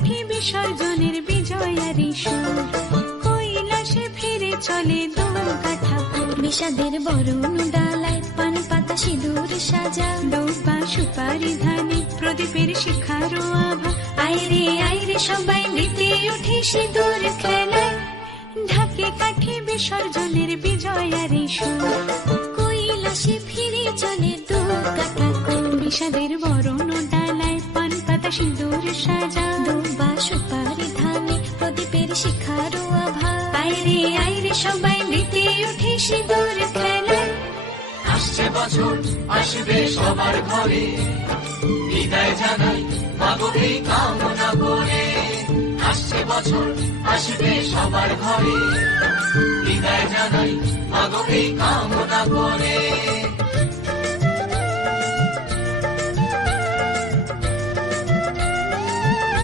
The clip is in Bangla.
কাঠি বিসর্জনের বিজয়ারি সুর, কৈলাসে ফিরে চলে দো কাঠা। বিষাদের বরণ ডালায় পান পাতা সিঁদুর সাজা, দৌপা সুপারি ধানে প্রদীপের শিখারো আভা। আইরে সবাই মেতে উঠে সিঁদুর খেলায়, ঢাকে কাঠি বিসর্জনের বিজয়ারি সুর, কৈলাসে ফিরে চলে দো কাঠা কুল। বিষাদের বরণ ডালায় পান পাতা সিঁদুর সাজা, দুবা সুপারি ধানে প্রদীপের শিখারো আভা। আইরে সবাই মেতে উঠে সিঁদুর খেলায়। আসছে বছর আসবে সবার ঘরে, বিদায় জানাই মাগো এই কামনা করে। আসছে বছর আসবে সবার ঘরে, বিদায় জানাই মাগো এই কামনা করে।